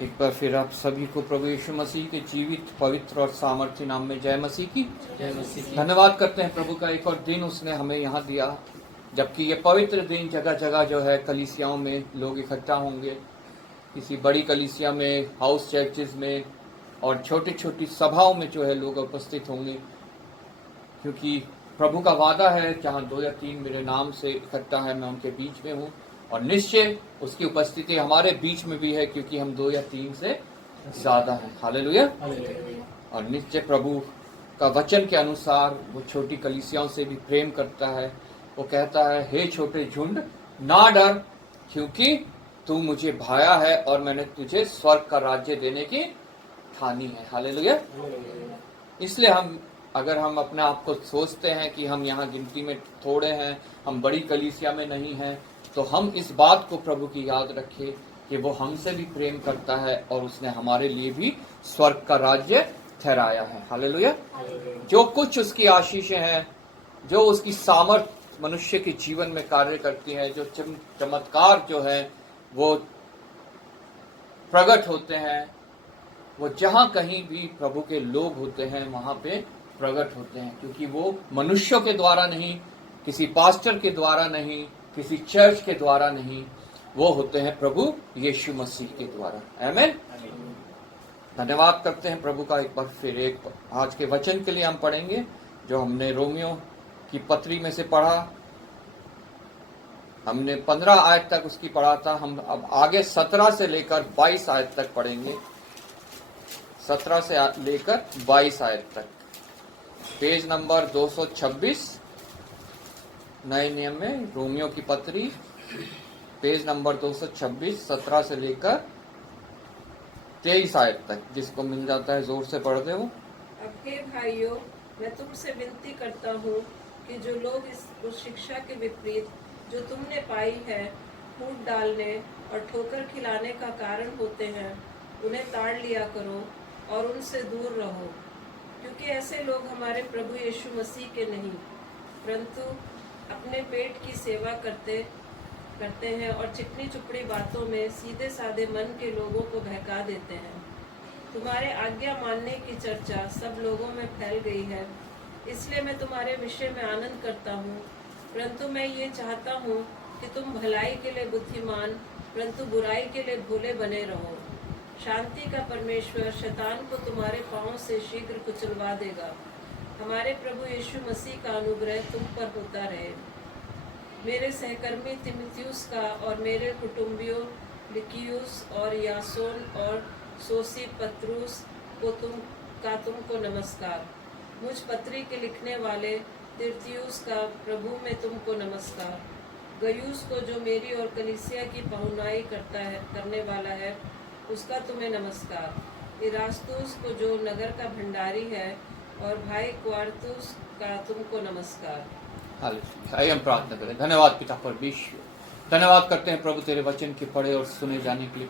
एक बार फिर आप सभी को प्रभु यीशु मसीह के जीवित पवित्र और सामर्थ्य नाम में जय मसीह की। धन्यवाद करते हैं प्रभु का एक और दिन उसने हमें यहाँ दिया, जबकि ये पवित्र दिन जगह जगह जो है कलीसियाओं में लोग इकट्ठा होंगे, किसी बड़ी कलीसिया में, हाउस चर्चेज में और छोटी छोटी सभाओं में जो है लोग उपस्थित होंगे, क्योंकि प्रभु का वादा है जहाँ 2 या 3 मेरे नाम से इकट्ठा है मैं उनके बीच में हूँ। और निश्चय उसकी उपस्थिति हमारे बीच में भी है, क्योंकि हम 2 या 3 से ज्यादा हैं। हालेलुया। और निश्चय प्रभु का वचन के अनुसार वो छोटी कलीसियाओं से भी प्रेम करता है। वो कहता है, हे छोटे झुंड ना डर, क्योंकि तू मुझे भाया है और मैंने तुझे स्वर्ग का राज्य देने की ठानी है। हालेलुया। इसलिए अगर हम अपने आप को सोचते हैं कि हम यहाँ गिनती में थोड़े हैं, हम बड़ी कलीसिया में नहीं हैं, तो हम इस बात को प्रभु की याद रखें कि वो हमसे भी प्रेम करता है और उसने हमारे लिए भी स्वर्ग का राज्य ठहराया है। हालेलुया। जो कुछ उसकी आशीषें हैं, जो उसकी सामर्थ मनुष्य के जीवन में कार्य करती है, जो चमत्कार जो है वो प्रकट होते हैं, वो जहाँ कहीं भी प्रभु के लोग होते हैं वहाँ पे प्रकट होते हैं, क्योंकि वो मनुष्यों के द्वारा नहीं, किसी पास्टर के द्वारा नहीं, किसी चर्च के द्वारा नहीं, वो होते हैं प्रभु यीशु मसीह के द्वारा। आमीन। धन्यवाद करते हैं प्रभु का एक बार फिर। आज के वचन के लिए हम पढ़ेंगे जो हमने रोमियो की पत्री में से पढ़ा। हमने 15 आयत तक उसकी पढ़ा था। हम अब आगे 17 से लेकर 22 आयत तक पढ़ेंगे। 17 से लेकर 22 आयत तक, पेज नंबर 226 नए नियम में, रोमियो की पत्री, पेज नंबर 226, 17 से लेकर 23 आयत तक। जिसको मिल जाता है जोर से पढ़ दे वो। अब हे भाइयों, मैं तुमसे विनती करता हूँ कि जो लोग उस शिक्षा के विपरीत जो तुमने पाई है फूट डालने और ठोकर खिलाने का कारण होते हैं, उन्हें ताड़ लिया करो और उनसे दूर रहो, क्योंकि ऐसे लोग हमारे प्रभु यीशु मसीह के नहीं, परंतु अपने पेट की सेवा करते हैं और चिकनी चुपड़ी बातों में सीधे साधे मन के लोगों को बहका देते हैं। तुम्हारे आज्ञा मानने की चर्चा सब लोगों में फैल गई है, इसलिए मैं तुम्हारे विषय में आनंद करता हूँ। परंतु मैं ये चाहता हूँ कि तुम भलाई के लिए बुद्धिमान, परंतु बुराई के लिए भोले बने रहो। शांति का परमेश्वर शैतान को तुम्हारे पांव से शीघ्र कुचलवा देगा। हमारे प्रभु यीशु मसीह का अनुग्रह तुम पर होता रहे। मेरे सहकर्मी तिमुथियुस का और मेरे कुटुंबियों लिकियुस और यासोन और सोसिपत्रुस को तुमको नमस्कार। मुझ पत्री के लिखने वाले तिर्तियुस का प्रभु में तुमको नमस्कार। गयुस को जो मेरी और कलीसिया की पहुनाई करने वाला है, उसका तुम्हें नमस्कार। इरास्तुस को जो नगर का भंडारी है, और भाई क्वारतुस का तुमको नमस्कार। हालेलुया। हम प्रार्थना करें। धन्यवाद पिता परमेश्वर, धन्यवाद करते हैं प्रभु तेरे वचन के पढ़े और सुने जाने के लिए।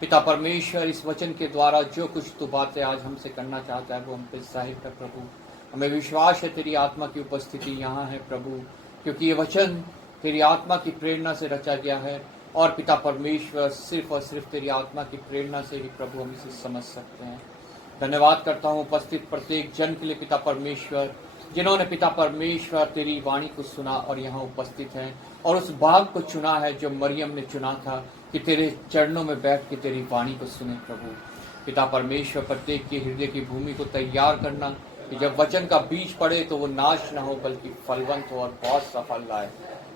पिता परमेश्वर, इस वचन के द्वारा जो कुछ तू बातें आज हमसे करना चाहता है वो हम पे जाहिर कर प्रभु। हमें विश्वास है तेरी आत्मा की उपस्थिति यहाँ है प्रभु, क्योंकि ये वचन तेरी आत्मा की प्रेरणा से रचा गया है। और पिता परमेश्वर, सिर्फ और सिर्फ तेरी आत्मा की प्रेरणा से ही प्रभु हम इसे समझ सकते हैं। धन्यवाद करता हूँ उपस्थित प्रत्येक जन के लिए पिता परमेश्वर, जिन्होंने पिता परमेश्वर तेरी वाणी को सुना और यहाँ उपस्थित हैं, और उस भाग को चुना है जो मरियम ने चुना था कि तेरे चरणों में बैठ के तेरी वाणी को सुने प्रभु। पिता परमेश्वर, प्रत्येक के हृदय की भूमि को तैयार करना कि जब वचन का बीज पड़े तो वो नाश न हो बल्कि फलवंत हो और बहुत सफल लाए।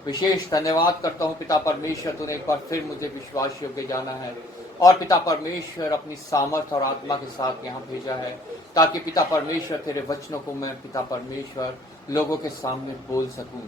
विशेष धन्यवाद करता हूँ पिता परमेश्वर, तूने एक बार फिर मुझे विश्वास योग्य जाना है और पिता परमेश्वर अपनी सामर्थ और आत्मा के साथ यहाँ भेजा है, ताकि पिता परमेश्वर तेरे वचनों को मैं पिता परमेश्वर लोगों के सामने बोल सकूं।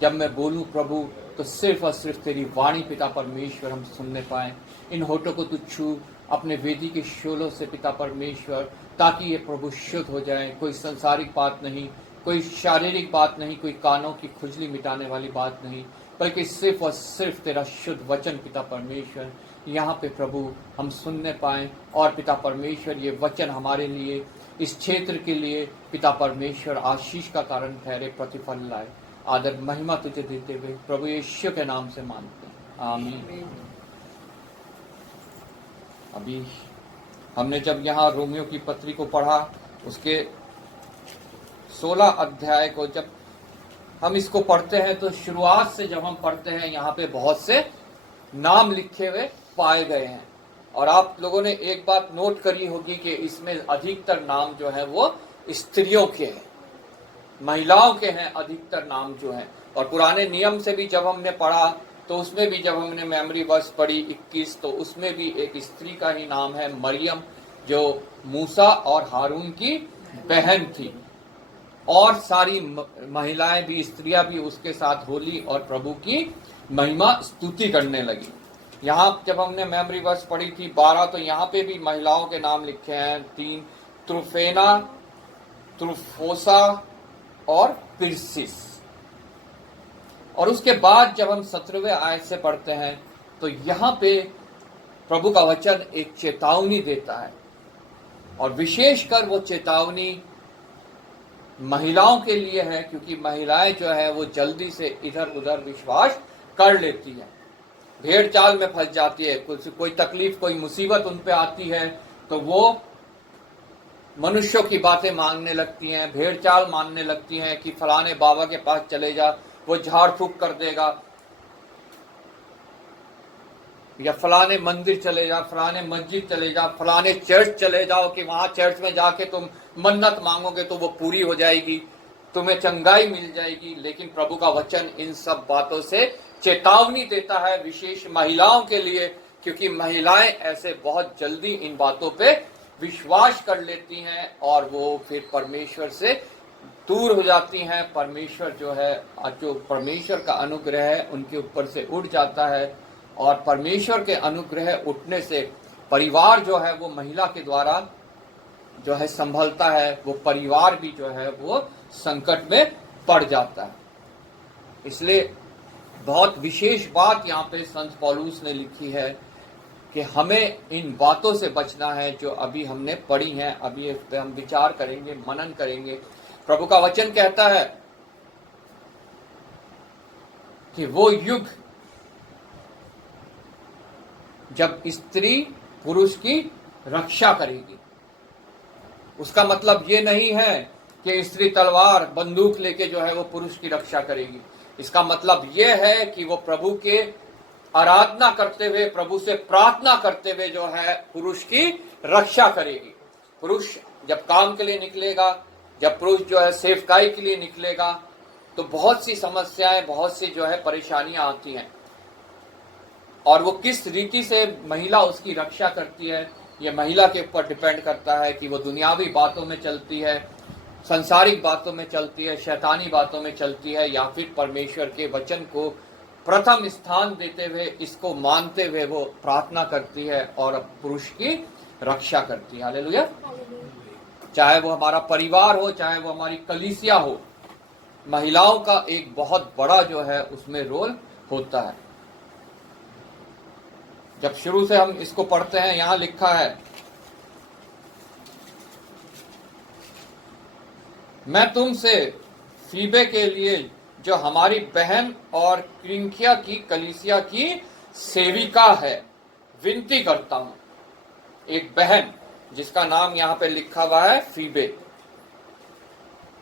जब मैं बोलूं प्रभु तो सिर्फ और सिर्फ तेरी वाणी पिता परमेश्वर हम सुनने पाएं। इन होठों को तू छू अपने वेदी के शोलों से पिता परमेश्वर, ताकि ये प्रभु शुद्ध हो जाए। कोई संसारिक बात नहीं, कोई शारीरिक बात नहीं, कोई कानों की खुजली मिटाने वाली बात नहीं, बल्कि सिर्फ और सिर्फ तेरा शुद्ध वचन पिता परमेश्वर यहाँ पे प्रभु हम सुनने पाएं। और पिता परमेश्वर ये वचन हमारे लिए, इस क्षेत्र के लिए पिता परमेश्वर आशीष का कारण ठहरे, प्रतिफल लाए। आदर महिमा तुझे देते हुए प्रभु यीशु के नाम से मांगते हैं, आमीन। अभी हमने जब यहाँ रोमियो की पत्री को पढ़ा, उसके 16 अध्याय को जब हम इसको पढ़ते हैं तो शुरुआत से जब हम पढ़ते हैं यहाँ पे बहुत से नाम लिखे हुए पाए गए हैं। और आप लोगों ने एक बात नोट करी होगी कि इसमें अधिकतर नाम जो है वो स्त्रियों के हैं, महिलाओं के हैं अधिकतर नाम जो हैं। और पुराने नियम से भी जब हमने पढ़ा तो उसमें भी जब हमने मेमोरी वर्स पढ़ी 21, तो उसमें भी एक स्त्री का ही नाम है मरियम, जो मूसा और हारून की बहन थी। और सारी महिलाएं भी, स्त्रियां भी उसके साथ होली और प्रभु की महिमा स्तुति करने लगी। यहाँ जब हमने मेमोरी वर्स पढ़ी थी 12, तो यहाँ पे भी महिलाओं के नाम लिखे हैं 3, त्रुफेना, त्रुफोसा और पिरसिस। और उसके बाद जब हम 17वें आयत से पढ़ते हैं तो यहाँ पे प्रभु का वचन एक चेतावनी देता है, और विशेषकर वो चेतावनी महिलाओं के लिए है, क्योंकि महिलाएं जो है वो जल्दी से इधर उधर विश्वास कर लेती है, भेड़ चाल में फंस जाती है। कोई तकलीफ, कोई मुसीबत उन पे आती है तो वो मनुष्यों की बातें मांगने लगती हैं, भेड़ चाल मानने लगती हैं कि फलाने बाबा के पास चले जा, वो झाड़ फूक कर देगा, या फलाने मंदिर चले जा, फलाने मस्जिद चले जा, फलाने चर्च चले जाओ कि वहां चर्च में जाके तुम मन्नत मांगोगे तो वो पूरी हो जाएगी, तुम्हें चंगाई मिल जाएगी। लेकिन प्रभु का वचन इन सब बातों से चेतावनी देता है, विशेष महिलाओं के लिए, क्योंकि महिलाएं ऐसे बहुत जल्दी इन बातों पे विश्वास कर लेती हैं और वो फिर परमेश्वर से दूर हो जाती हैं। परमेश्वर जो है, जो परमेश्वर का अनुग्रह है उनके ऊपर से उठ जाता है, और परमेश्वर के अनुग्रह उठने से परिवार जो है वो महिला के द्वारा जो है संभलता है, वो परिवार भी जो है वो संकट में पड़ जाता है। इसलिए बहुत विशेष बात यहाँ पे संत पौलुस ने लिखी है कि हमें इन बातों से बचना है जो अभी हमने पढ़ी हैं। अभी इस पे हम विचार करेंगे, मनन करेंगे। प्रभु का वचन कहता है कि वो युग जब स्त्री पुरुष की रक्षा करेगी, उसका मतलब ये नहीं है कि स्त्री तलवार बंदूक लेके जो है वो पुरुष की रक्षा करेगी। इसका मतलब ये है कि वो प्रभु के आराधना करते हुए, प्रभु से प्रार्थना करते हुए जो है पुरुष की रक्षा करेगी। पुरुष जब काम के लिए निकलेगा, जब पुरुष जो है सेवकाई के लिए निकलेगा, तो बहुत सी समस्याएं, बहुत सी जो है परेशानियां आती हैं, और वो किस रीति से महिला उसकी रक्षा करती है ये महिला के ऊपर डिपेंड करता है कि वो दुनियावी बातों में चलती है, संसारिक बातों में चलती है, शैतानी बातों में चलती है, या फिर परमेश्वर के वचन को प्रथम स्थान देते हुए, इसको मानते हुए वो प्रार्थना करती है और पुरुष की रक्षा करती है। हालेलुया। चाहे वो हमारा परिवार हो, चाहे वो हमारी कलीसिया हो, महिलाओं का एक बहुत बड़ा जो है उसमें रोल होता है। जब शुरू से हम इसको पढ़ते हैं, यहां लिखा है, मैं तुमसे फीबे के लिए जो हमारी बहन और क्रिंकिया की कलीसिया की सेविका है विनती करता हूं। एक बहन जिसका नाम यहां पे लिखा हुआ है फीबे,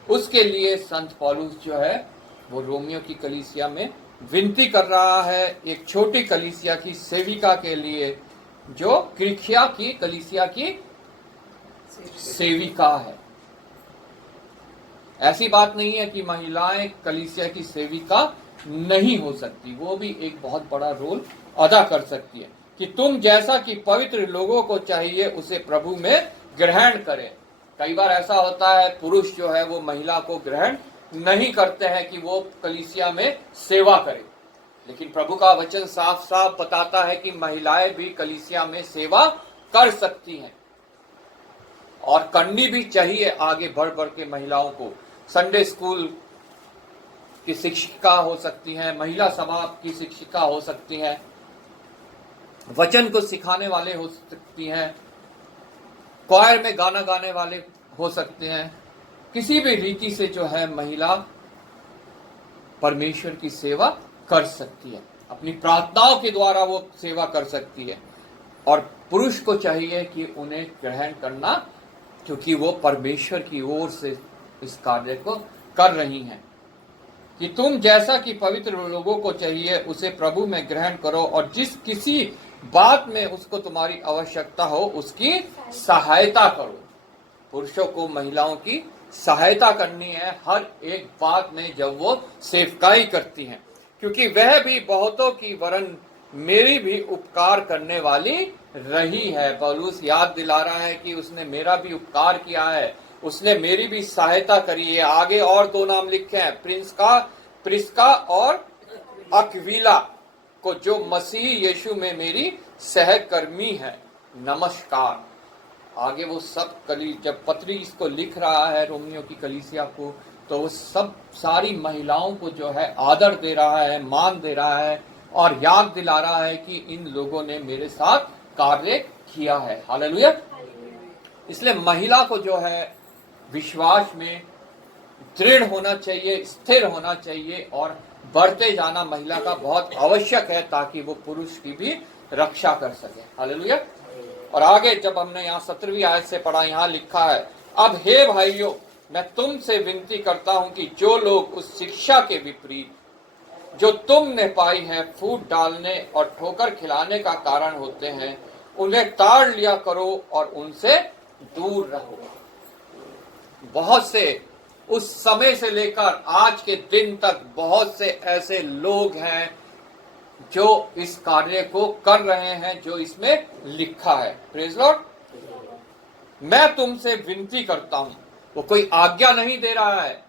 उसके लिए संत पौलुस जो है वो रोमियो की कलीसिया में विनती कर रहा है, एक छोटी कलीसिया की सेविका के लिए जो क्रिंकिया की कलीसिया की सेविका है। ऐसी बात नहीं है कि महिलाएं कलीसिया की सेविका नहीं हो सकती, वो भी एक बहुत बड़ा रोल अदा कर सकती है। कि तुम जैसा कि पवित्र लोगों को चाहिए उसे प्रभु में ग्रहण करें। कई बार ऐसा होता है, पुरुष जो है वो महिला को ग्रहण नहीं करते हैं कि वो कलीसिया में सेवा करे, लेकिन प्रभु का वचन साफ साफ बताता है कि महिलाएं भी कलीसिया में सेवा कर सकती हैं, और करनी भी चाहिए। आगे बढ़ बढ़ के महिलाओं को संडे स्कूल की शिक्षिका हो सकती हैं, महिला सभा की शिक्षिका हो सकती हैं, वचन को सिखाने वाले हो सकती हैं, क्वायर में गाना गाने वाले हो सकते हैं। किसी भी रीति से जो है महिला परमेश्वर की सेवा कर सकती है, अपनी प्रार्थनाओं के द्वारा वो सेवा कर सकती है। और पुरुष को चाहिए कि उन्हें ग्रहण करना, क्योंकि वो परमेश्वर की ओर से इस कार्य को कर रही हैं। कि तुम जैसा कि पवित्र लोगों को चाहिए उसे प्रभु में ग्रहण करो, और जिस किसी बात में उसको तुम्हारी आवश्यकता हो उसकी सहायता करो। पुरुषों को महिलाओं की सहायता करनी है हर एक बात में जब वो सेवकाई करती हैं, क्योंकि वह भी बहुतों की वरन मेरी भी उपकार करने वाली रही है। पौलुस याद दिला रहा है कि उसने मेरा भी उपकार किया है, उसने मेरी भी सहायता करी है। आगे और दो नाम लिखे हैं, प्रिस्का और अक्विला को, जो मसीह यीशु में मेरी सहकर्मी है, नमस्कार। आगे वो सब जब पत्री इसको लिख रहा है रोमियो की कलीसिया को, तो वो सब सारी महिलाओं को जो है आदर दे रहा है, मान दे रहा है और याद दिला रहा है कि इन लोगों ने मेरे साथ कार्य किया है। हालेलुया। इसलिए महिला को जो है विश्वास में दृढ़ होना चाहिए, स्थिर होना चाहिए और बढ़ते जाना महिला का बहुत आवश्यक है, ताकि वो पुरुष की भी रक्षा कर सके। हालेलुया। और आगे जब हमने यहाँ 17वीं आयत से पढ़ा, यहाँ लिखा है, अब हे भाइयों, मैं तुमसे विनती करता हूं कि जो लोग उस शिक्षा के विपरीत जो तुमने पाई है फूट डालने और ठोकर खिलाने का कारण होते हैं, उन्हें टाल लिया करो और उनसे दूर रहो। बहुत से उस समय से लेकर आज के दिन तक बहुत से ऐसे लोग हैं जो इस कार्य को कर रहे हैं जो इसमें लिखा है। Praise Lord. मैं तुमसे विनती करता हूं, वो कोई आज्ञा नहीं दे रहा है,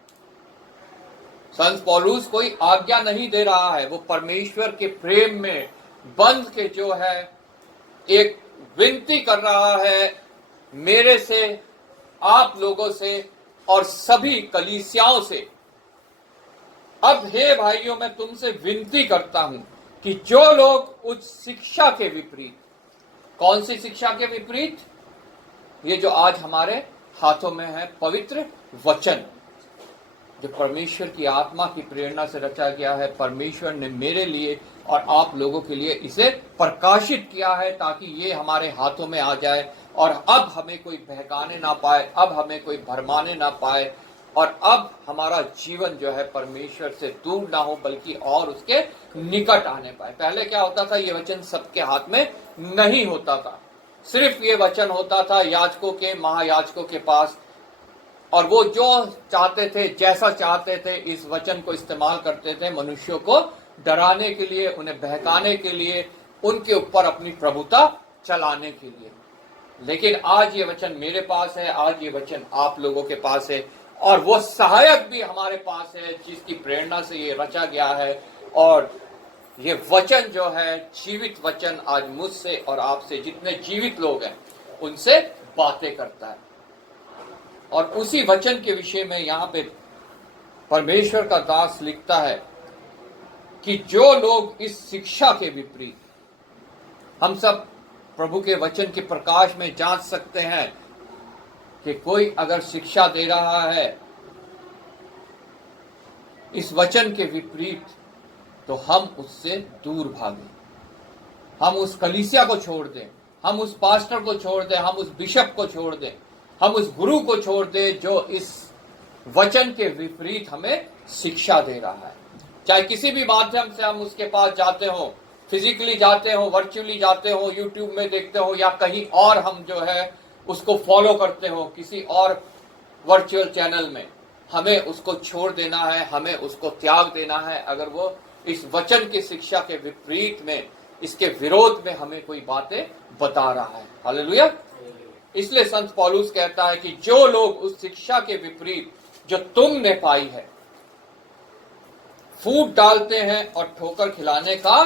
संत पौलुस कोई आज्ञा नहीं दे रहा है, वो परमेश्वर के प्रेम में बंध के जो है एक विनती कर रहा है मेरे से, आप लोगों से और सभी कलीसियाओं से। अब हे भाइयों, मैं तुमसे विनती करता हूं कि जो लोग उस शिक्षा के विपरीत, कौन सी शिक्षा के विपरीत? ये जो आज हमारे हाथों में है पवित्र वचन, जो परमेश्वर की आत्मा की प्रेरणा से रचा गया है। परमेश्वर ने मेरे लिए और आप लोगों के लिए इसे प्रकाशित किया है ताकि ये हमारे हाथों में आ जाए और अब हमें कोई बहकाने ना पाए, अब हमें कोई भरमाने ना पाए, और अब हमारा जीवन जो है परमेश्वर से दूर ना हो बल्कि और उसके निकट आने पाए। पहले क्या होता था, ये वचन सबके हाथ में नहीं होता था, सिर्फ ये वचन होता था याजकों के, महायाजकों के पास, और वो जो चाहते थे, जैसा चाहते थे, इस वचन को इस्तेमाल करते थे मनुष्यों को डराने के लिए, उन्हें बहकाने के लिए, उनके ऊपर अपनी प्रभुता चलाने के लिए। लेकिन आज ये वचन मेरे पास है, आज ये वचन आप लोगों के पास है, और वो सहायक भी हमारे पास है जिसकी प्रेरणा से ये रचा गया है। और ये वचन जो है जीवित वचन आज मुझसे और आपसे, जितने जीवित लोग हैं, उनसे बातें करता है। और उसी वचन के विषय में यहाँ पे परमेश्वर का दास लिखता है कि जो लोग इस शिक्षा के विपरीत, हम सब प्रभु के वचन के प्रकाश में जांच सकते हैं कि कोई अगर शिक्षा दे रहा है इस वचन के विपरीत, तो हम उससे दूर भागें, हम उस कलीसिया को छोड़ दें, हम उस पास्टर को छोड़ दें, हम उस बिशप को छोड़ दें, हम उस गुरु को छोड़ दें जो इस वचन के विपरीत हमें शिक्षा दे रहा है। चाहे किसी भी माध्यम से हम उसके पास जाते हो, फिजिकली जाते हो, वर्चुअली जाते हो, यूट्यूब में देखते हो, या कहीं और हम जो है उसको फॉलो करते हो किसी और वर्चुअल चैनल में, हमें उसको छोड़ देना है, हमें उसको त्याग देना है अगर वो इस वचन की शिक्षा के विपरीत में, इसके विरोध में हमें कोई बातें बता रहा है। हालेलुया। इसलिए संत पौलुस कहता है कि जो लोग उस शिक्षा के विपरीत जो तुमने पाई है फूट डालते हैं और ठोकर खिलाने का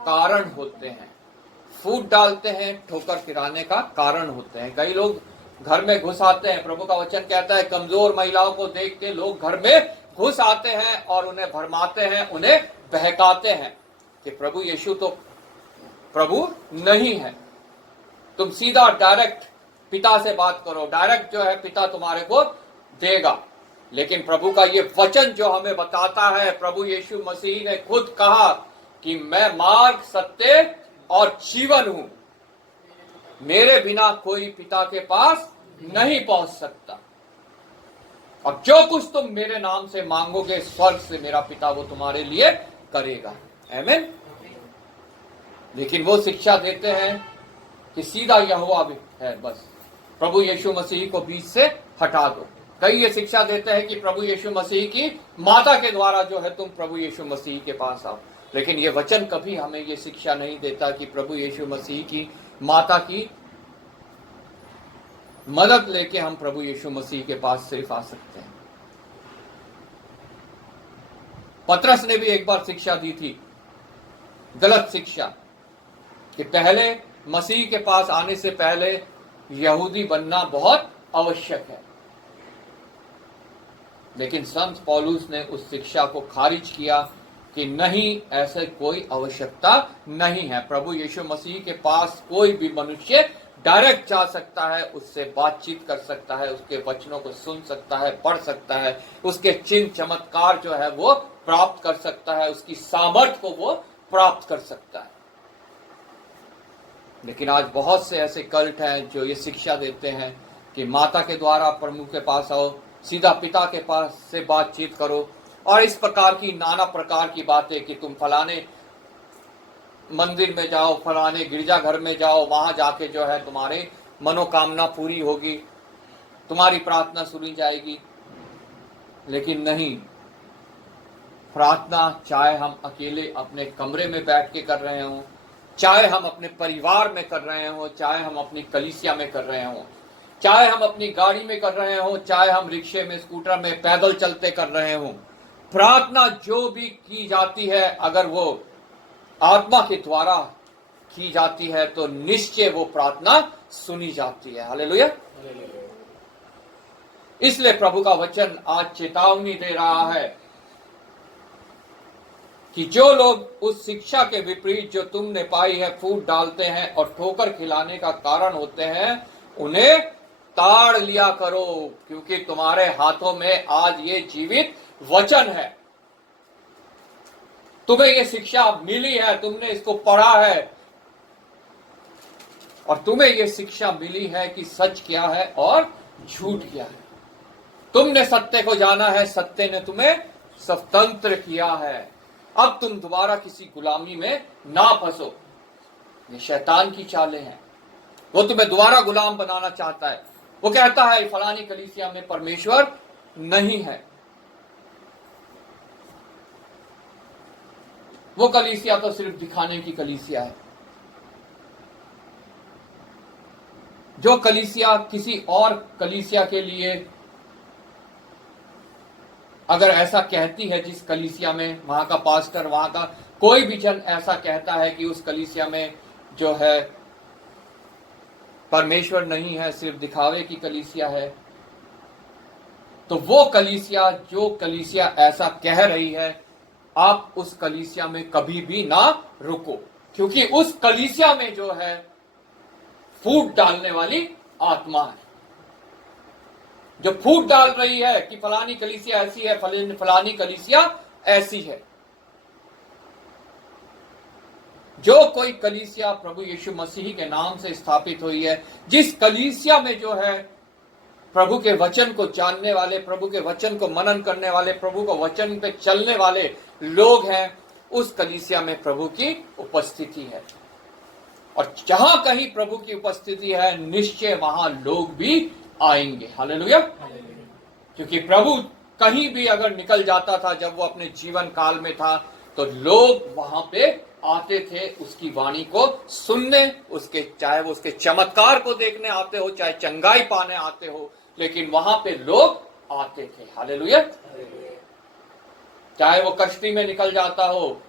कारण होते हैं, फूट डालते हैं, ठोकर खिलाने का कारण होते हैं। कई लोग घर में घुस आते हैं, प्रभु का वचन कहता है कमजोर महिलाओं को देख के लोग घर में घुस आते हैं और उन्हें भरमाते हैं, उन्हें बहकाते हैं कि प्रभु यीशु तो प्रभु नहीं है, तुम सीधा डायरेक्ट पिता से बात करो, डायरेक्ट जो है पिता तुम्हारे को देगा। लेकिन प्रभु का ये वचन जो हमें बताता है, प्रभु यीशु मसीह ने खुद कहा कि मैं मार्ग, सत्य और जीवन हूं, मेरे बिना कोई पिता के पास नहीं पहुंच सकता। अब जो कुछ तुम मेरे नाम से मांगोगे स्वर्ग से मेरा पिता वो तुम्हारे लिए करेगा। आमीन। लेकिन वो शिक्षा देते हैं कि सीधा यहोवा है, बस प्रभु यीशु मसीह को बीच से हटा दो। कई ये शिक्षा देते हैं कि प्रभु यीशु मसीह की माता के द्वारा जो है तुम प्रभु यीशु मसीह के पास आओ। लेकिन ये वचन कभी हमें ये शिक्षा नहीं देता कि प्रभु यीशु मसीह की माता की मदद लेके हम प्रभु यीशु मसीह के पास सिर्फ आ सकते हैं। पतरस ने भी एक बार शिक्षा दी थी, गलत शिक्षा, कि पहले मसीह के पास आने से पहले यहूदी बनना बहुत आवश्यक है। लेकिन संत पौलुस ने उस शिक्षा को खारिज किया कि नहीं, ऐसे कोई आवश्यकता नहीं है। प्रभु यीशु मसीह के पास कोई भी मनुष्य डायरेक्ट जा सकता है, उससे बातचीत कर सकता है, उसके वचनों को सुन सकता है, पढ़ सकता है, उसके चिन्ह चमत्कार जो है वो प्राप्त कर सकता है, उसकी सामर्थ्य को वो प्राप्त कर सकता है। लेकिन आज बहुत से ऐसे कल्ट हैं जो ये शिक्षा देते हैं कि माता के द्वारा प्रभु के पास आओ, सीधा पिता के पास से बातचीत करो, और इस प्रकार की नाना प्रकार की बातें कि तुम फलाने मंदिर में जाओ, फलाने गिरजाघर में जाओ, वहां जाके जो है तुम्हारी मनोकामना पूरी होगी, तुम्हारी प्रार्थना सुनी जाएगी। लेकिन नहीं, प्रार्थना चाहे हम अकेले अपने कमरे में बैठ के कर रहे हों, चाहे हम अपने परिवार में कर रहे हों, चाहे हम अपनी कलीसिया में कर रहे हों, चाहे हम अपनी गाड़ी में कर रहे हों, चाहे हम रिक्शे में, स्कूटर में, पैदल चलते कर रहे हों, प्रार्थना जो भी की जाती है अगर वो आत्मा के द्वारा की जाती है तो निश्चय वो प्रार्थना सुनी जाती है। हालेलुया। इसलिए प्रभु का वचन आज चेतावनी दे रहा है कि जो लोग उस शिक्षा के विपरीत जो तुमने पाई है फूट डालते हैं और ठोकर खिलाने का कारण होते हैं, उन्हें ताड़ लिया करो, क्योंकि तुम्हारे हाथों में आज ये जीवित वचन है। तुम्हें ये शिक्षा मिली है, तुमने इसको पढ़ा है, और तुम्हें ये शिक्षा मिली है कि सच क्या है और झूठ क्या है। तुमने सत्य को जाना है, सत्य ने तुम्हें स्वतंत्र किया है। अब तुम दोबारा किसी गुलामी में ना फंसो। ये शैतान की चालें हैं, वो तुम्हें दोबारा गुलाम बनाना चाहता है। वो कहता है फलानी कलीसिया में परमेश्वर नहीं है, वो कलीसिया तो सिर्फ दिखाने की कलीसिया है। जो कलीसिया किसी और कलीसिया के लिए अगर ऐसा कहती है, जिस कलीसिया में वहां का पास्टर, वहां का कोई भी जन ऐसा कहता है कि उस कलीसिया में जो है परमेश्वर नहीं है, सिर्फ दिखावे की कलीसिया है, तो वो कलीसिया, जो कलीसिया ऐसा कह रही है, आप उस कलीसिया में कभी भी ना रुको, क्योंकि उस कलीसिया में जो है फूट डालने वाली आत्मा है, जो फूट डाल रही है कि फलानी कलीसिया ऐसी है, फलानी कलीसिया ऐसी है। जो कोई कलीसिया प्रभु यीशु मसीह के नाम से स्थापित हुई है, जिस कलीसिया में जो है प्रभु के वचन को जानने वाले, प्रभु के वचन को मनन करने वाले, प्रभु को वचन पे चलने वाले लोग हैं, उस कलीसिया में प्रभु की उपस्थिति है। और जहां कहीं प्रभु की उपस्थिति है, निश्चय वहां लोग भी आएंगे। हालेलुया। क्योंकि प्रभु कहीं भी अगर निकल जाता था, जब वो अपने जीवन काल में था, तो लोग वहां पे आते थे उसकी वाणी को सुनने, उसके, चाहे वो उसके चमत्कार को देखने आते हो, चाहे चंगाई पाने आते हो, लेकिन वहां पे लोग आते थे। हालेलुया। चाहे वो कश्ती में निकल जाता हो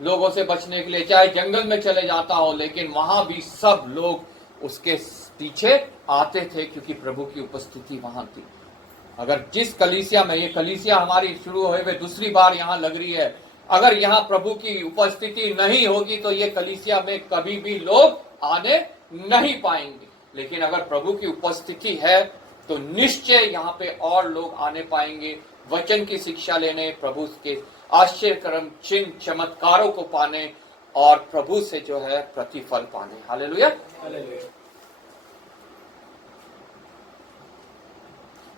लोगों से बचने के लिए, चाहे जंगल में चले जाता हो, लेकिन वहां भी सब लोग उसके पीछे आते थे, क्योंकि प्रभु की उपस्थिति वहां थी। अगर जिस कलीसिया में, ये कलीसिया हमारी शुरू हुए हुए दूसरी बार यहां लग रही है, अगर यहां प्रभु की उपस्थिति नहीं होगी तो ये कलीसिया में कभी भी लोग आने नहीं पाएंगे। लेकिन अगर प्रभु की उपस्थिति है तो निश्चय यहां पे और लोग आने पाएंगे, वचन की शिक्षा लेने, प्रभु के आश्चर्यकर्म चिन्ह चमत्कारों को पाने, और प्रभु से जो है प्रतिफल पाने। हालेलुया।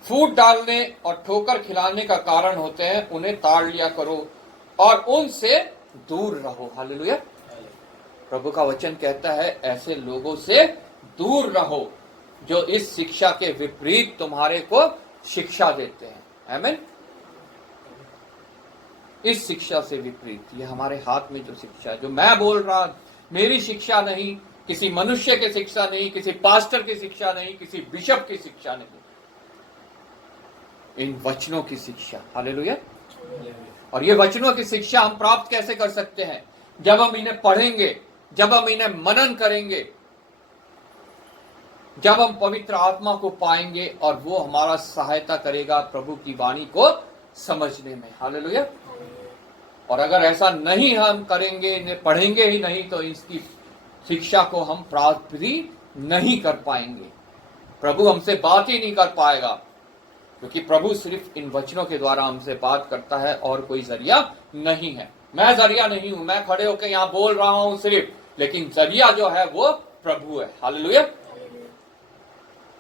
फूट डालने और ठोकर खिलाने का कारण होते हैं, उन्हें ताड़ लिया करो और उनसे दूर रहो। हालेलुया। प्रभु का वचन कहता है ऐसे लोगों से दूर रहो जो इस शिक्षा के विपरीत तुम्हारे को शिक्षा देते हैं। आमीन। इस शिक्षा से विपरीत, ये हमारे हाथ में जो शिक्षा है, जो मैं बोल रहा, मेरी शिक्षा नहीं, किसी मनुष्य की शिक्षा नहीं, किसी पास्टर की शिक्षा नहीं, किसी बिशप की शिक्षा नहीं, इन वचनों की शिक्षा। हालेलुया। और ये वचनों की शिक्षा हम प्राप्त कैसे कर सकते हैं? जब हम इन्हें पढ़ेंगे, जब हम इन्हें मनन करेंगे, जब हम पवित्र आत्मा को पाएंगे और वो हमारा सहायता करेगा प्रभु की वाणी को समझने में। हालेलुया। और अगर ऐसा नहीं हम करेंगे, इन्हें पढ़ेंगे ही नहीं, तो इसकी शिक्षा को हम प्राप्त भी नहीं कर पाएंगे। प्रभु हमसे बात ही नहीं कर पाएगा, क्योंकि प्रभु सिर्फ इन वचनों के द्वारा हमसे बात करता है और कोई जरिया नहीं है। मैं जरिया नहीं हूं, मैं खड़े होकर यहां बोल रहा हूं सिर्फ, लेकिन जरिया जो है वो प्रभु है। हालेलुया।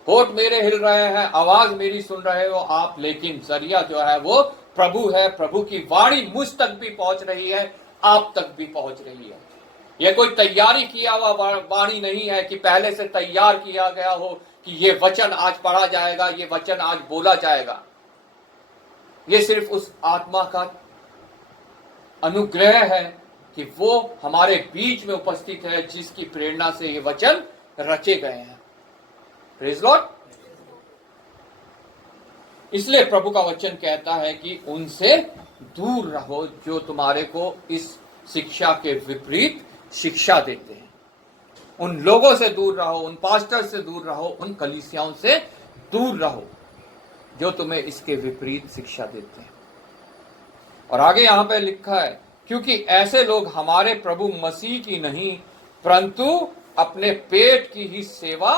होठ मेरे हिल रहे हैं, आवाज मेरी सुन रहे हो आप, लेकिन जरिया जो है वो प्रभु है। प्रभु की वाणी मुझ तक भी पहुंच रही है, आप तक भी पहुंच रही है। यह कोई तैयारी किया हुआ वाणी नहीं है कि पहले से तैयार किया गया हो कि ये वचन आज पढ़ा जाएगा, ये वचन आज बोला जाएगा। ये सिर्फ उस आत्मा का अनुग्रह है कि वो हमारे बीच में उपस्थित है, जिसकी प्रेरणा से ये वचन रचे गए हैं। Praise Lord. इसलिए प्रभु का वचन कहता है कि उनसे दूर रहो जो तुम्हारे को इस शिक्षा के विपरीत शिक्षा देते हैं। उन लोगों से दूर रहो, उन पास्टर से दूर रहो, उन कलीसियाओं से दूर रहो जो तुम्हें इसके विपरीत शिक्षा देते हैं। और आगे यहां पे लिखा है, क्योंकि ऐसे लोग हमारे प्रभु मसीह की नहीं परंतु अपने पेट की ही सेवा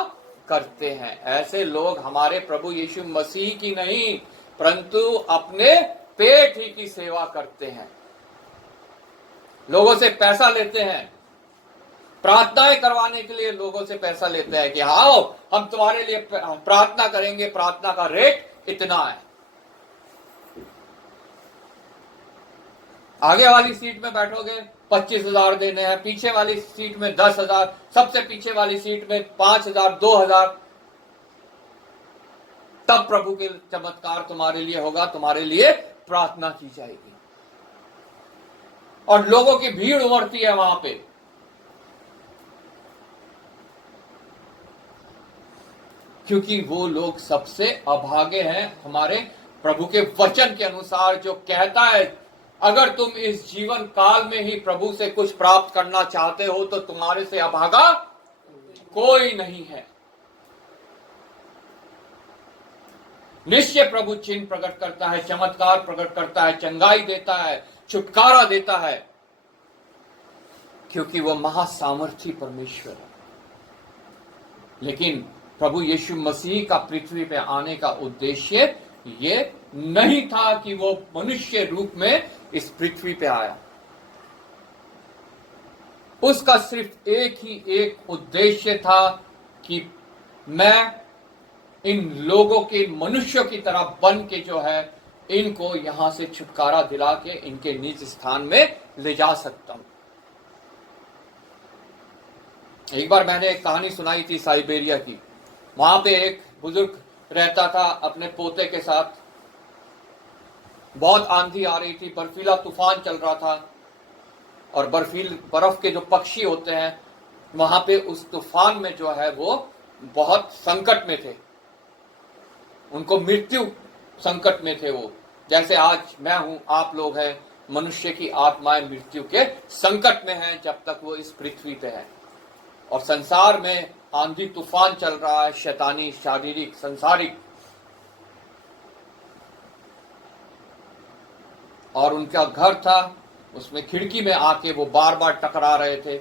करते हैं। ऐसे लोग हमारे प्रभु यीशु मसीह की नहीं परंतु अपने पेट ही की सेवा करते हैं। लोगों से पैसा लेते हैं, प्रार्थनाएं करवाने के लिए लोगों से पैसा लेते हैं कि आओ हम तुम्हारे लिए प्रार्थना करेंगे, प्रार्थना का रेट इतना है। आगे वाली सीट में बैठोगे 25,000 देने हैं, पीछे वाली सीट में 10,000, सबसे पीछे वाली सीट में 5,000, 2,000। तब प्रभु के चमत्कार तुम्हारे लिए होगा, तुम्हारे लिए प्रार्थना की जाएगी। और लोगों की भीड़ उमड़ती है वहां पे, क्योंकि वो लोग सबसे अभागे हैं हमारे प्रभु के वचन के अनुसार, जो कहता है अगर तुम इस जीवन काल में ही प्रभु से कुछ प्राप्त करना चाहते हो तो तुम्हारे से अभागा कोई नहीं है। निश्चय प्रभु चिन्ह प्रकट करता है, चमत्कार प्रकट करता है, चंगाई देता है, छुटकारा देता है, क्योंकि वह महासामर्थी परमेश्वर है। लेकिन प्रभु यीशु मसीह का पृथ्वी पे आने का उद्देश्य ये नहीं था कि वो मनुष्य रूप में इस पृथ्वी पे आया। उसका सिर्फ एक उद्देश्य था कि मैं इन लोगों के मनुष्यों की तरह बन के जो है इनको यहां से छुटकारा दिला के इनके निज स्थान में ले जा सकता हूं। एक बार मैंने एक कहानी सुनाई थी साइबेरिया की। वहां पे एक बुजुर्ग रहता था अपने पोते के साथ। बहुत आंधी आ रही थी, बर्फीला तूफान चल रहा था, और बर्फ के जो पक्षी होते हैं वहां पे उस तूफान में जो है वो बहुत संकट में थे। उनको मृत्यु संकट में थे वो, जैसे आज मैं हूं, आप लोग हैं। मनुष्य की आत्माएं मृत्यु के संकट में हैं जब तक वो इस पृथ्वी पे है। और संसार में आंधी तूफान चल रहा है, शैतानी, शारीरिक, संसारिक। और उनका घर था, उसमें खिड़की में आके वो बार बार टकरा रहे थे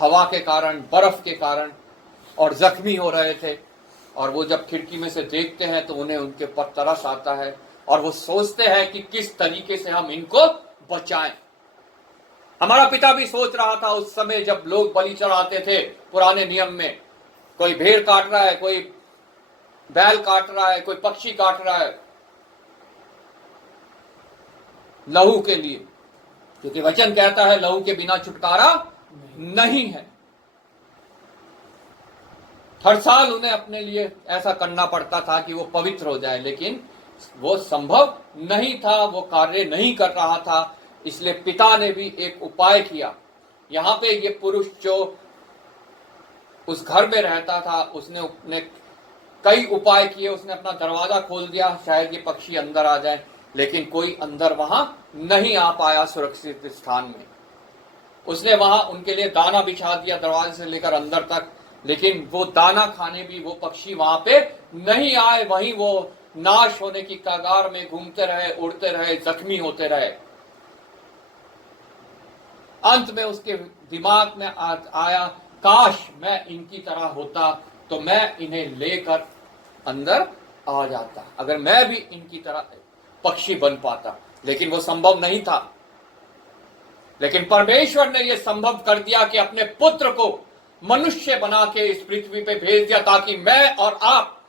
हवा के कारण, बर्फ के कारण, और जख्मी हो रहे थे। और वो जब खिड़की में से देखते हैं तो उन्हें उनके पर तरस आता है और वो सोचते हैं कि किस तरीके से हम इनको बचाएं। हमारा पिता भी सोच रहा था उस समय जब लोग बलि चढ़ाते थे पुराने नियम में, कोई भेड़ काट रहा है, कोई बैल काट रहा है, कोई पक्षी काट रहा है लहू के लिए, क्योंकि वचन कहता है लहू के बिना छुटकारा नहीं है। हर साल उन्हें अपने लिए ऐसा करना पड़ता था कि वो पवित्र हो जाए, लेकिन वो संभव नहीं था, वो कार्य नहीं कर रहा था। इसलिए पिता ने भी एक उपाय किया। यहां पे ये पुरुष जो उस घर में रहता था, उसने कई उपाय किए। उसने अपना दरवाजा खोल दिया, शायद ये पक्षी अंदर आ जाए, लेकिन कोई अंदर वहां नहीं आ पाया सुरक्षित स्थान में। उसने वहां उनके लिए दाना बिछा दिया दरवाजे से लेकर अंदर तक, लेकिन वो दाना खाने भी वो पक्षी वहां पे नहीं आए। वहीं वो नाश होने की कगार में घूमते रहे, उड़ते रहे, जख्मी होते रहे। अंत में उसके दिमाग में आया, काश मैं इनकी तरह होता तो मैं इन्हें लेकर अंदर आ जाता, अगर मैं भी इनकी तरह पक्षी बन पाता। लेकिन वो संभव नहीं था। लेकिन परमेश्वर ने यह संभव कर दिया कि अपने पुत्र को मनुष्य बना के इस पृथ्वी पे भेज दिया, ताकि मैं और आप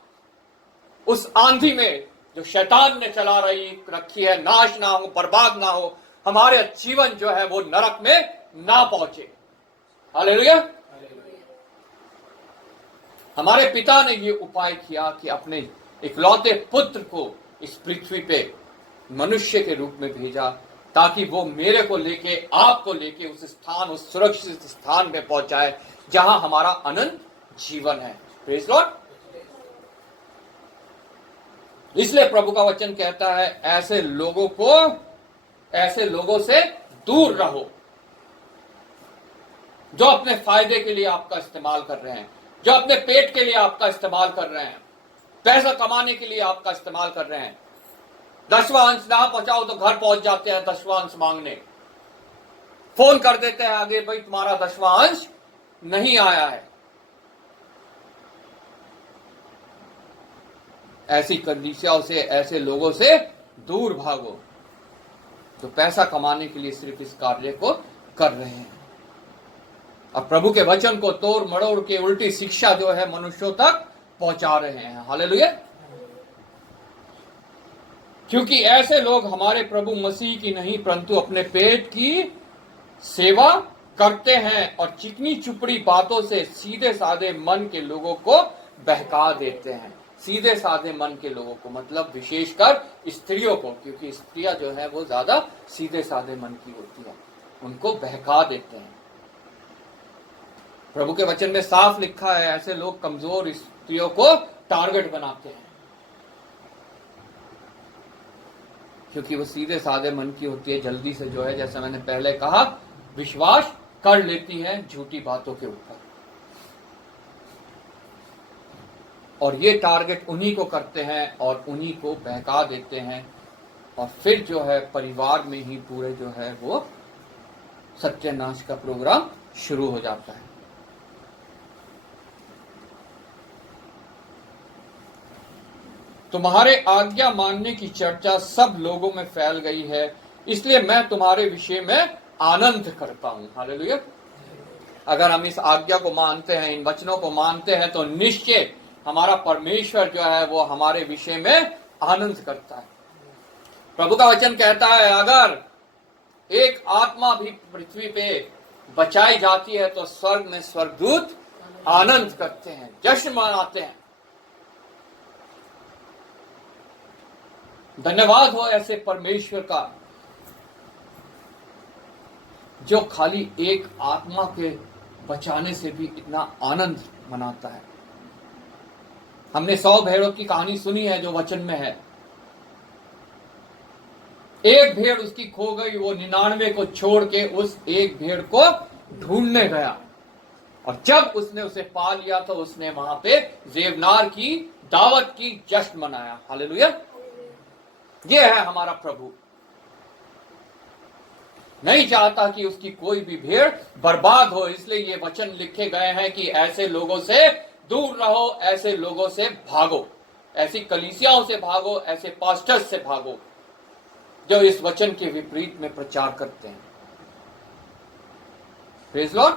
उस आंधी में जो शैतान ने चला रखी है, नाश ना हो, बर्बाद ना हो, हमारे जीवन जो है वो नरक में ना पहुंचे। हालेलुया। हमारे पिता ने ये उपाय किया कि अपने इकलौते पुत्र को इस पृथ्वी पे मनुष्य के रूप में भेजा, ताकि वो मेरे को लेके, आपको लेके उस स्थान, उस सुरक्षित स्थान में पहुंचाए जहां हमारा अनंत जीवन है। Praise Lord. इसलिए प्रभु का वचन कहता है, ऐसे लोगों से दूर रहो जो अपने फायदे के लिए आपका इस्तेमाल कर रहे हैं, जो अपने पेट के लिए आपका इस्तेमाल कर रहे हैं, पैसा कमाने के लिए आपका इस्तेमाल कर रहे हैं। 10वां अंश ना पहुंचाओ तो घर पहुंच जाते हैं 10वां अंश मांगने, फोन कर देते हैं आगे, भाई तुम्हारा 10वां अंश नहीं आया है। ऐसी कंडीशनों से, ऐसे लोगों से दूर भागो जो पैसा कमाने के लिए सिर्फ इस कार्य को कर रहे हैं। अब प्रभु के वचन को तोड़ मड़ोड़ के उल्टी शिक्षा जो है मनुष्यों तक पहुंचा रहे हैं। हालेलुया। क्योंकि ऐसे लोग हमारे प्रभु मसीह की नहीं परंतु अपने पेट की सेवा करते हैं और चिकनी चुपड़ी बातों से सीधे साधे मन के लोगों को बहका देते हैं। सीधे साधे मन के लोगों को मतलब विशेषकर स्त्रियों को, क्योंकि स्त्रियां जो है वो ज्यादा सीधे साधे मन की होती है, उनको बहका देते हैं। प्रभु के वचन में साफ लिखा है, ऐसे लोग कमजोर स्त्रियों को टारगेट बनाते हैं, क्योंकि वो सीधे साधे मन की होती है। जल्दी से जो है, जैसे मैंने पहले कहा, विश्वास कर लेती है झूठी बातों के ऊपर, और ये टारगेट उन्हीं को करते हैं और उन्हीं को बहका देते हैं, और फिर जो है परिवार में ही पूरे जो है वो सत्यानाश का प्रोग्राम शुरू हो जाता है। तुम्हारे आज्ञा मानने की चर्चा सब लोगों में फैल गई है, इसलिए मैं तुम्हारे विषय में आनंद करता हूं। हालेलुया। अगर हम इस आज्ञा को मानते हैं, इन वचनों को मानते हैं, तो निश्चय हमारा परमेश्वर जो है वो हमारे विषय में आनंद करता है। प्रभु का वचन कहता है, अगर एक आत्मा भी पृथ्वी पे बचाई जाती है तो स्वर्ग में स्वर्गदूत आनंद करते हैं, जश्न मनाते हैं। धन्यवाद हो ऐसे परमेश्वर का जो खाली एक आत्मा के बचाने से भी इतना आनंद मनाता है। हमने 100 भेड़ों की कहानी सुनी है जो वचन में है। एक भेड़ उसकी खो गई, वो 99 को छोड़ के उस एक भेड़ को ढूंढने गया, और जब उसने उसे पा लिया तो उसने वहां पे जेवनार की दावत की, जश्न मनाया। हालेलुया। ये है हमारा प्रभु। नहीं चाहता कि उसकी कोई भी भेड़ बर्बाद हो, इसलिए ये वचन लिखे गए हैं कि ऐसे लोगों से दूर रहो, ऐसे लोगों से भागो, ऐसी कलीसियाओं से भागो, ऐसे पास्टर्स से भागो जो इस वचन के विपरीत में प्रचार करते हैं। Praise Lord.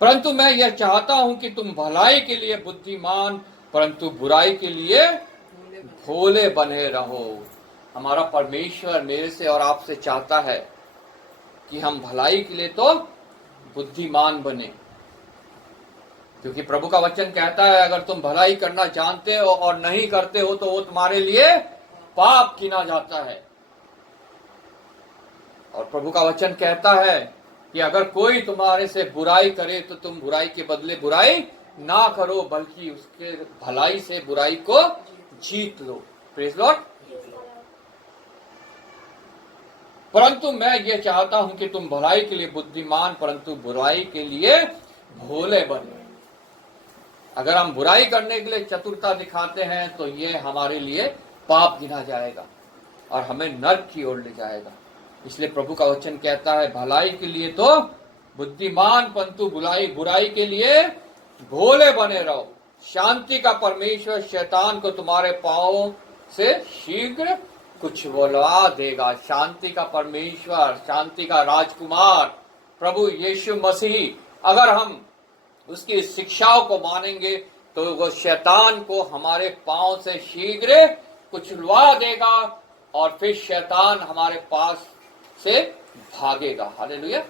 परंतु मैं यह चाहता हूं कि तुम भलाई के लिए बुद्धिमान परंतु बुराई के लिए भोले बने रहो। हमारा परमेश्वर मेरे से और आपसे चाहता है कि हम भलाई के लिए तो बुद्धिमान बने, क्योंकि प्रभु का वचन कहता है अगर तुम भलाई करना जानते हो और नहीं करते हो तो वो तुम्हारे लिए पाप गिना जाता है। और प्रभु का वचन कहता है कि अगर कोई तुम्हारे से बुराई करे तो तुम बुराई के बदले बुराई ना करो बल्कि उसके भलाई से बुराई को जीत लो। Praise Lord. परंतु मैं ये चाहता हूं कि तुम भलाई के लिए बुद्धिमान परंतु बुराई के लिए भोले बने। अगर हम बुराई करने के लिए चतुरता दिखाते हैं तो ये हमारे लिए पाप गिना जाएगा और हमें नरक की ओर ले जाएगा। इसलिए प्रभु का वचन कहता है भलाई के लिए तो बुद्धिमान परंतु बुराई के लिए भोले बने रहो। शांति का परमेश्वर शैतान को तुम्हारे पांवों से शीघ्र कुचलवा देगा। शांति का परमेश्वर, शांति का राजकुमार प्रभु यीशु मसीह, अगर हम उसकी शिक्षाओं को मानेंगे तो वो शैतान को हमारे पांव से शीघ्र कुचलवा देगा और फिर शैतान हमारे पास से भागेगा। हालेलुया।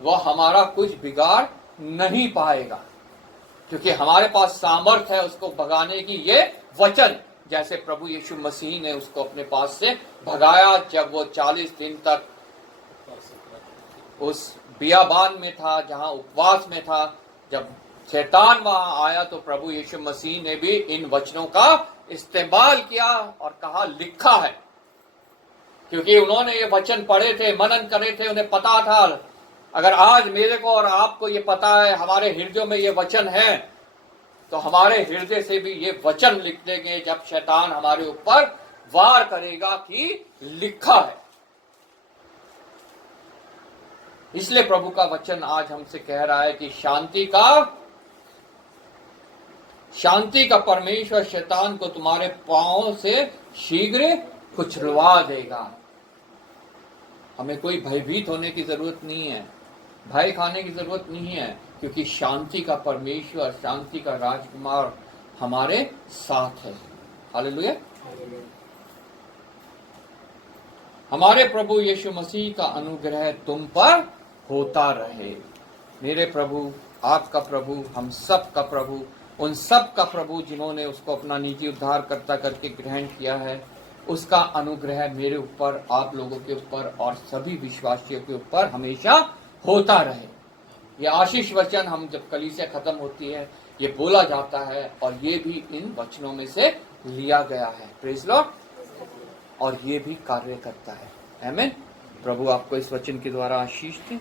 वह हमारा कुछ बिगाड़ नहीं पाएगा क्योंकि हमारे पास सामर्थ है उसको भगाने की। ये वचन जैसे प्रभु यीशु मसीह ने उसको अपने पास से भगाया जब वो 40 दिन तक उस बियाबान में था जहां उपवास में था। जब शैतान वहां आया तो प्रभु यीशु मसीह ने भी इन वचनों का इस्तेमाल किया और कहा लिखा है, क्योंकि उन्होंने ये वचन पढ़े थे, मनन करे थे, उन्हें पता था। अगर आज मेरे को और आपको ये पता है, हमारे हृदयों में ये वचन है, तो हमारे हृदय से भी ये वचन लिख देंगे जब शैतान हमारे ऊपर वार करेगा कि लिखा है। इसलिए प्रभु का वचन आज हमसे कह रहा है कि शांति का परमेश्वर शैतान को तुम्हारे पांवों से शीघ्र कुचलवा देगा। हमें कोई भयभीत होने की जरूरत नहीं है, भय खाने की जरूरत नहीं है, क्योंकि शांति का परमेश्वर, शांति का राजकुमार हमारे साथ है। हालेलुया। हमारे प्रभु यीशु मसीह का अनुग्रह तुम पर होता रहे। मेरे प्रभु, आपका प्रभु, हम सब का प्रभु, उन सब का प्रभु जिन्होंने उसको अपना निजी उद्धारकर्ता करके ग्रहण किया है, उसका अनुग्रह मेरे ऊपर, आप लोगों के ऊपर और सभी विश्वासियों के ऊपर हमेशा होता रहे। ये आशीष वचन हम जब कलीसिया खत्म होती है ये बोला जाता है और ये भी इन वचनों में से लिया गया है। Praise Lord. और ये भी कार्य करता है। आमीन। प्रभु आपको इस वचन के द्वारा आशीष दे।